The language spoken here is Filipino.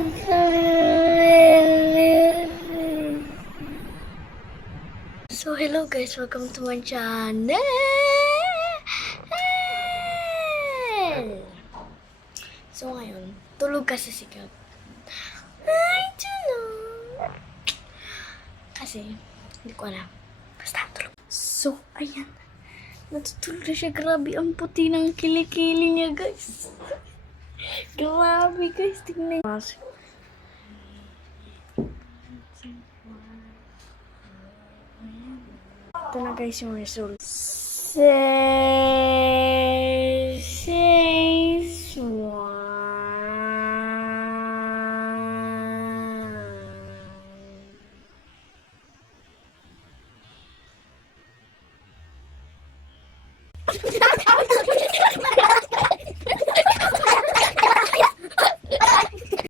So, hello guys, welcome to my channel. So, ngayon, tulog kasi si Kat. Ay, tulog. Kasi, hindi ko alam. Basta, tulog. So, ayan. Natutulog na siya. Grabe, ang puti ng kilikili niya, guys. Grabe, guys. Tingnan. Ito na guys yung result. 6, 1.